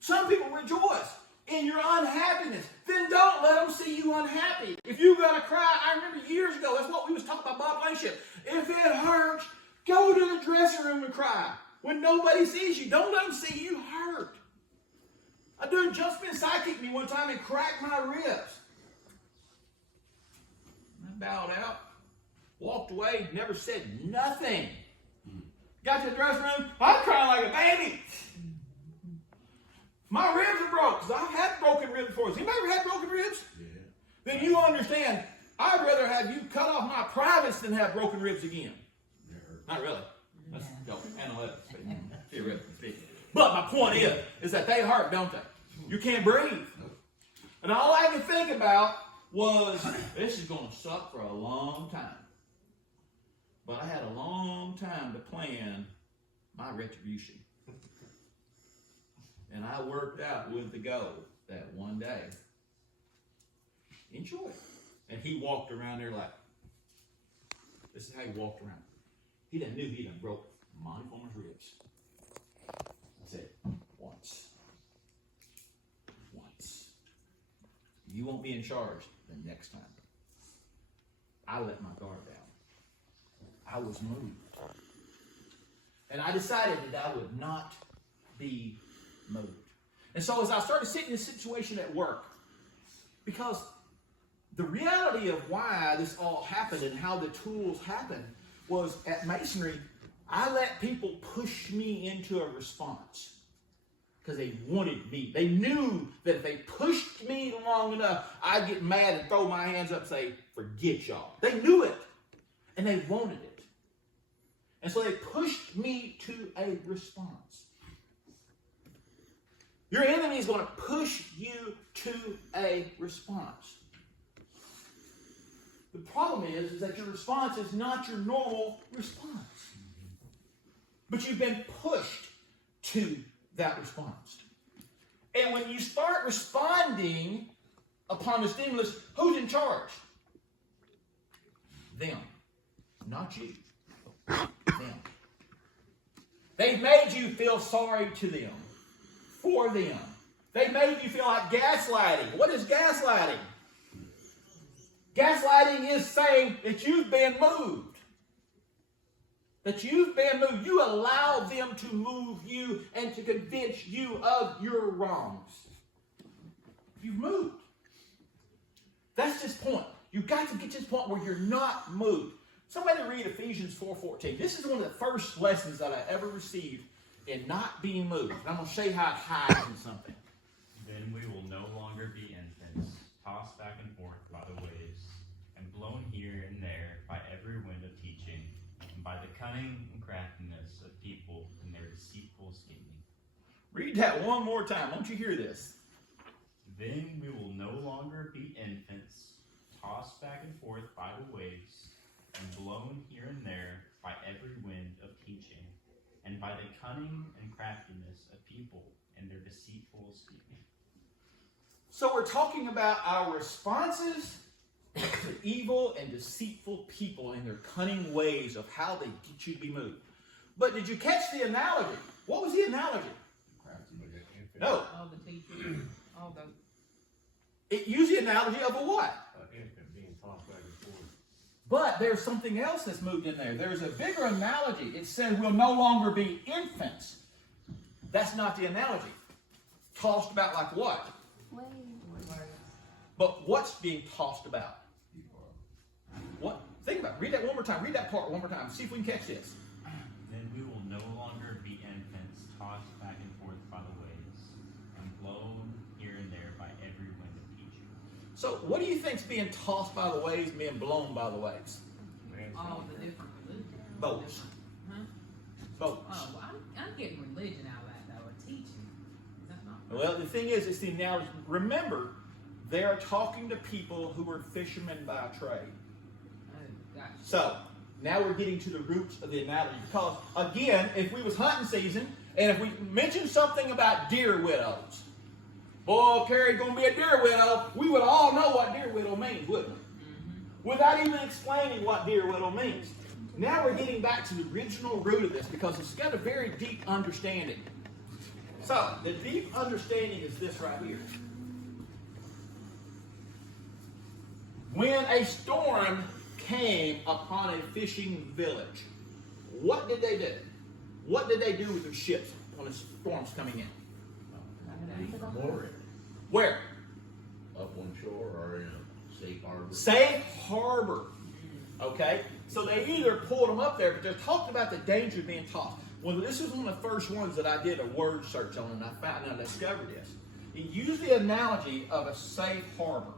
Some people rejoice in your unhappiness. Then don't let them see you unhappy. If you're going to cry, I remember years ago, that's what we was talking about Bob Blanchett. If it hurts, go to the dressing room and cry. When nobody sees you, don't let them see you hurt. A dude just been sidekicked me one time and cracked my ribs. I bowed out, walked away, never said nothing. Got to the dressing room, I'm crying like a baby. My ribs are broke, because I've had broken ribs before. Has anybody ever had broken ribs? Yeah. Then you understand, I'd rather have you cut off my privates than have broken ribs again. Not really. Let's go analytics speaking. Theoretically speaking. But my point is that they hurt, don't they? You can't breathe. And all I could think about was, this is going to suck for a long time. But I had a long time to plan my retribution. And I worked out with the goal that one day, enjoy it. And he walked around there like, this is how he walked around. He done knew he done broke Monty Fulmer's ribs. That's it. Once. You won't be in charge the next time. I let my guard down. I was moved. And I decided that I would not be moved. And so as I started sitting in this situation at work, because the reality of why this all happened and how the tools happened was at Masonry, I let people push me into a response. Because they wanted me. They knew that if they pushed me long enough, I'd get mad and throw my hands up and say, forget y'all. They knew it. And they wanted it. And so they pushed me to a response. Your enemy is going to push you to a response. The problem is that your response is not your normal response. But you've been pushed to that response. And when you start responding upon the stimulus, who's in charge? Them. Not you. Them. They've made you feel sorry to them. For them. They made you feel like gaslighting. What is gaslighting? Gaslighting is saying that you've been moved. That you've been moved. You allow them to move you and to convince you of your wrongs. You've moved. That's this point. You've got to get to this point where you're not moved. Somebody read Ephesians 4:14. This is one of the first lessons that I ever received in not being moved. And I'm going to show you how it hides in something. Then we will no longer be infants, tossed back and forth by the waves, and blown here and there by every wind of teaching, and by the cunning and craftiness of people in their deceitful scheming. Read that one more time. Won't you hear this? Then we will no longer be infants, tossed back and forth by the waves, and blown here and there by every wind of teaching, and by the cunning and craftiness of people and their deceitful scheming. So we're talking about our responses to evil and deceitful people and their cunning ways of how they get you to be moved. But did you catch the analogy? What was the analogy? No. All the teachers, all the... It used the analogy of a what? Infant being tossed back and forth. But there's something else that's moved in there. There's a bigger analogy. It says we'll no longer be infants. That's not the analogy. Tossed about like what? But what's being tossed about? What? Think about it. Read that one more time. Read that part one more time. See if we can catch this. Then we will no longer be infants, tossed back and forth by the waves, and blown here and there by every wind of teaching. So what do you think's being tossed by the waves and being blown by the waves? all the different religions. Boats. Huh? Boats. Oh, well, I'm getting religion out of that, though, a teaching. Is that not right? Well, the thing is, it's the analogy. Remember, they're talking to people who are fishermen by trade. Oh, gotcha. So, now we're getting to the roots of the analogy. Because, again, if we was hunting season, and if we mentioned something about deer widows, boy, Carrie's going to be a deer widow, we would all know what deer widow means, wouldn't we? Mm-hmm. Without even explaining what deer widow means. Now we're getting back to the original root of this, because it's got a very deep understanding. So, the deep understanding is this right here. When a storm came upon a fishing village, what did they do? What did they do with their ships when the storm's coming in? More it Where? Up on shore or in a safe harbor. Safe harbor. Okay? So they either pulled them up there, but they're talking about the danger of being tossed. Well, this is one of the first ones that I did a word search on, and I discovered this. It used the analogy of a safe harbor.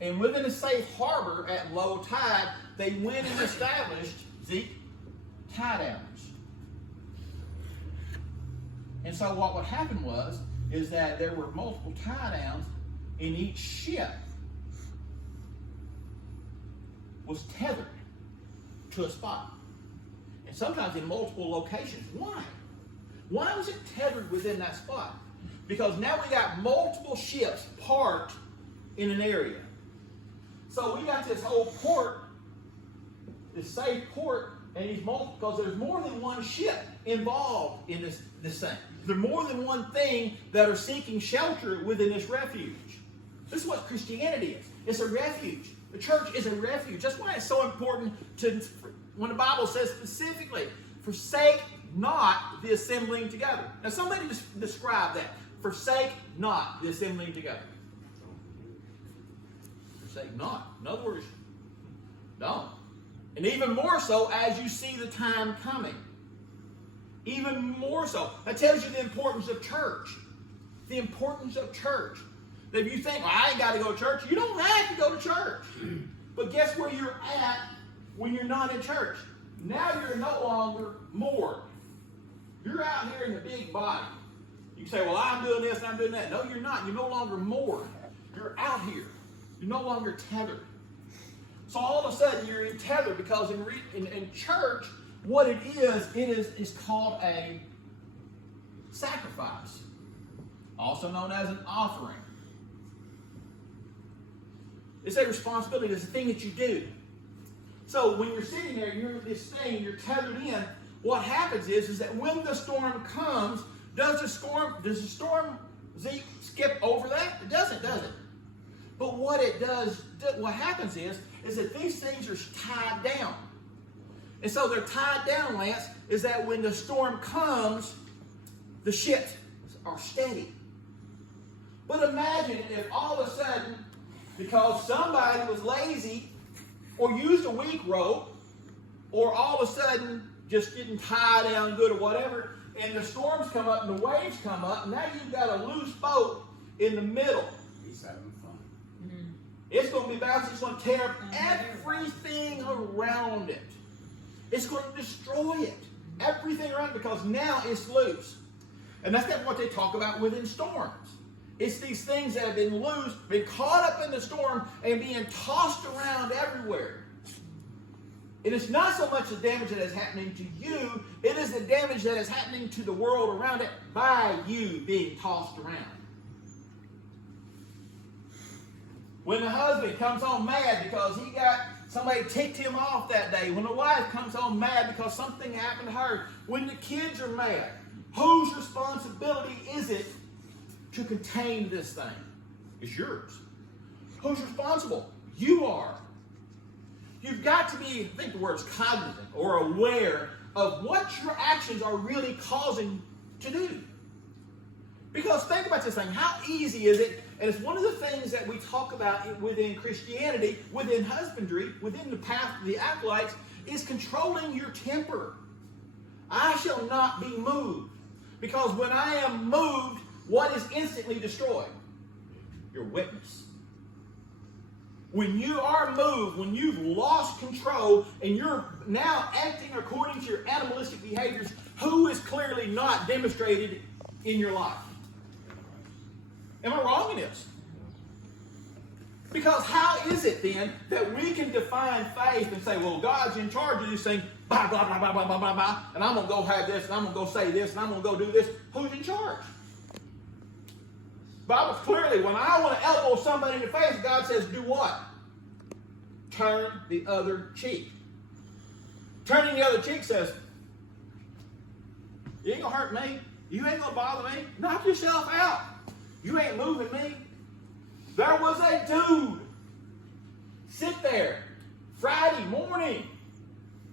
And within a safe harbor at low tide, they went and established, Zeke, tie downs. And so what would happen is that there were multiple tie downs in each ship was tethered to a spot. And sometimes in multiple locations. Why? Why was it tethered within that spot? Because now we got multiple ships parked in an area. So we got this whole port, this safe port, and these multiple, because there's more than one ship involved in this thing. There's more than one thing that are seeking shelter within this refuge. This is what Christianity is. It's a refuge. The church is a refuge. That's why it's so important to, when the Bible says specifically, forsake not the assembling together. Now somebody just describe that. Forsake not the assembling together. Forsake not. In other words, don't. And even more so as you see the time coming. Even more so. That tells you the importance of church. The importance of church. That if you think, well, I ain't got to go to church, you don't have to go to church. But guess where you're at when you're not in church? Now you're no longer moored. You're out here in the big body. You can say, well, I'm doing this and I'm doing that. No, you're not. You're no longer moored. You're out here. You're no longer tethered. So all of a sudden you're in tether because in church, what it is called a sacrifice, also known as an offering. It's a responsibility. It's a thing that you do. So when you're sitting there, you're this thing, you're tethered in. What happens is that when the storm comes, does the storm skip over that? It doesn't, does it? But what it does, what happens is that these things are tied down. And so they're tied down, Lance, is that when the storm comes, the ships are steady. But imagine if all of a sudden, because somebody was lazy or used a weak rope, or all of a sudden just didn't tie down good or whatever, and the storms come up and the waves come up, and now you've got a loose boat in the middle. He's having fun. Mm-hmm. It's going to be bouncing. It's going to tear up everything around it. It's going to destroy it. Everything around it, because now it's loose. And that's not what they talk about within storms. It's these things that have been loose, been caught up in the storm, and being tossed around everywhere. And it's not so much the damage that is happening to you, it is the damage that is happening to the world around it by you being tossed around. When the husband comes home mad because somebody ticked him off that day. When the wife comes home mad because something happened to her. When the kids are mad. Whose responsibility is it to contain this thing? It's yours. Who's responsible? You are. You've got to be, I think the word is cognizant or aware of what your actions are really causing to do. Because think about this thing. How easy is it? And it's one of the things that we talk about within Christianity, within husbandry, within the path of the acolytes, is controlling your temper. I shall not be moved. Because when I am moved, what is instantly destroyed? Your witness. When you are moved, when you've lost control, and you're now acting according to your animalistic behaviors, who is clearly not demonstrated in your life? Am I wrong in this? Because how is it then that we can define faith and say, well, God's in charge of this thing, blah, blah, blah, blah, blah, blah, blah, blah, and I'm going to go have this, and I'm going to go say this, and I'm going to go do this. Who's in charge? Bible clearly, when I want to elbow somebody in the face, God says, do what? Turn the other cheek. Turning the other cheek says, you ain't going to hurt me. You ain't gonna bother me. Knock yourself out. You ain't moving me. There was a dude sit there Friday morning,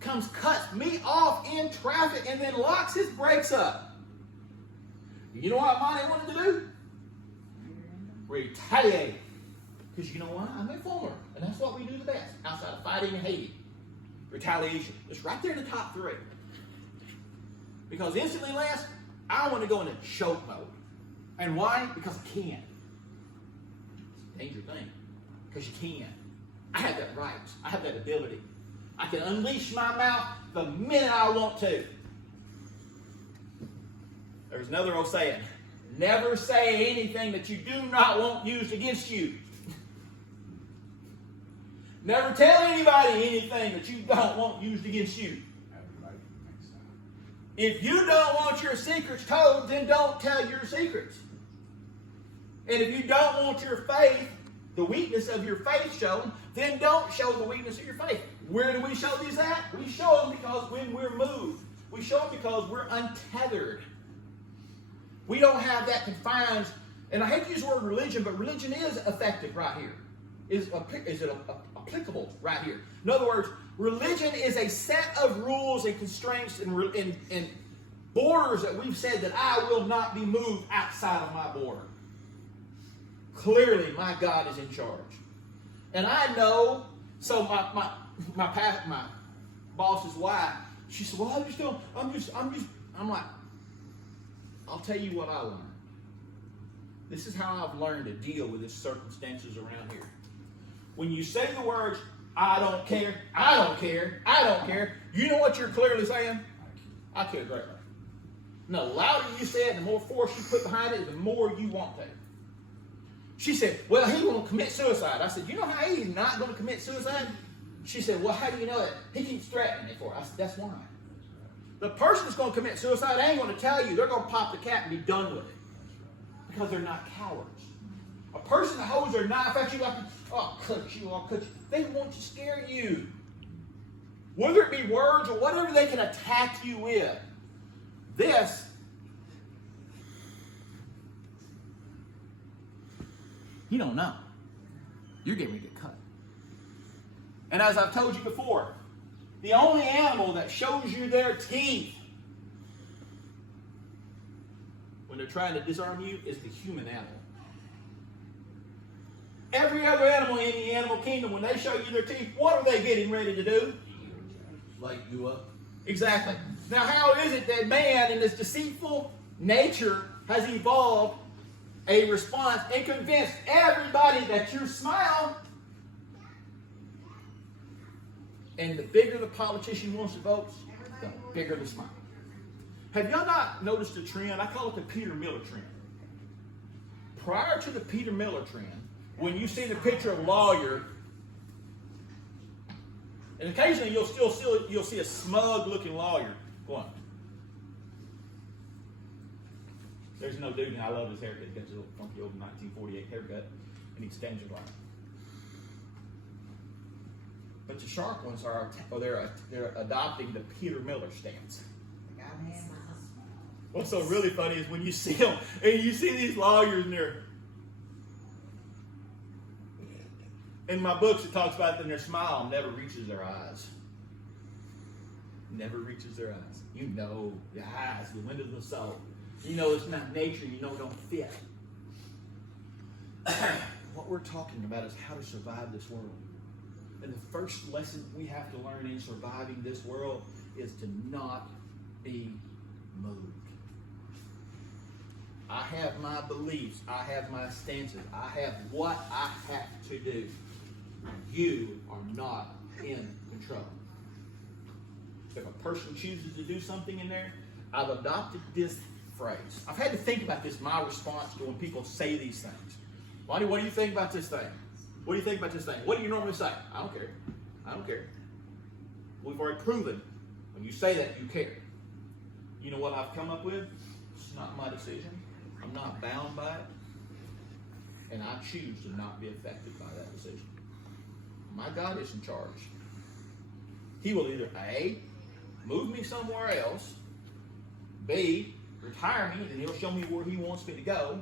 comes cuts me off in traffic and then locks his brakes up. You know what Monty wanted to do? Retaliate. Because you know what? I'm a former. And that's what we do the best. Outside of fighting and hating. Retaliation. It's right there in the top 3. Because instantly, Lance, I want to go into choke mode. And why? Because I can. It's a dangerous thing. Because you can. I have that right. I have that ability. I can unleash my mouth the minute I want to. There's another old saying. Never say anything that you do not want used against you. Never tell anybody anything that you don't want used against you. If you don't want your secrets told, then don't tell your secrets. And if you don't want your faith, the weakness of your faith shown, then don't show the weakness of your faith. Where do we show these at? We show them because when we're moved. We show them because we're untethered. We don't have that confined, and I hate to use the word religion, but religion is effective right here. Is it applicable right here? In other words, religion is a set of rules and constraints and borders that we've said that I will not be moved outside of my border. Clearly, my God is in charge. And I know, so my boss's wife, she said, well, I'm like, I'll tell you what I learned. This is how I've learned to deal with the circumstances around here. When you say the words, I don't care, I don't care, I don't care, you know what you're clearly saying? I care greatly. And the louder you say it, the more force you put behind it, the more you want to. She said, well, he's going to commit suicide. I said, you know how he's not going to commit suicide? She said, well, how do you know that? He keeps threatening me for it. I said, that's why. The person that's going to commit suicide ain't going to tell you. They're going to pop the cap and be done with it. Because they're not cowards. A person that holds their knife at you like, oh, I'll cut you. They want to scare you. Whether it be words or whatever they can attack you with. This, you don't know. You're getting ready to get cut. And as I've told you before, the only animal that shows you their teeth when they're trying to disarm you is the human animal. Every other animal in the animal kingdom, when they show you their teeth, what are they getting ready to do? Light you up. Exactly. Now, how is it that man in this deceitful nature has evolved a response and convinced everybody that you smile? And the bigger the politician wants to vote, the bigger the smile. Have y'all not noticed a trend? I call it the Peter Miller trend. Prior to the Peter Miller trend, when you see the picture of a lawyer, and occasionally you'll see a smug-looking lawyer going. There's no dude, and I love his haircut. He's got his little funky old 1948 haircut, and he stands there like. But the sharp ones they're adopting the Peter Miller stance. What's so really funny is when you see them, and you see these lawyers in my books it talks about that their smile never reaches their eyes. Never reaches their eyes. You know the eyes, the windows of the soul. You know it's not nature, you know it don't fit. What we're talking about is how to survive this world. And the first lesson we have to learn in surviving this world is to not be moved. I have my beliefs. I have my stances. I have what I have to do. You are not in control. If a person chooses to do something in there, I've adopted this phrase. I've had to think about this, my response to when people say these things. Lonnie, what do you think about this thing? What do you think about this thing? What do you normally say? I don't care. I don't care. We've already proven when you say that, you care. You know what I've come up with? It's not my decision. I'm not bound by it. And I choose to not be affected by that decision. My God is in charge. He will either A, move me somewhere else, B, retire me, then he'll show me where he wants me to go.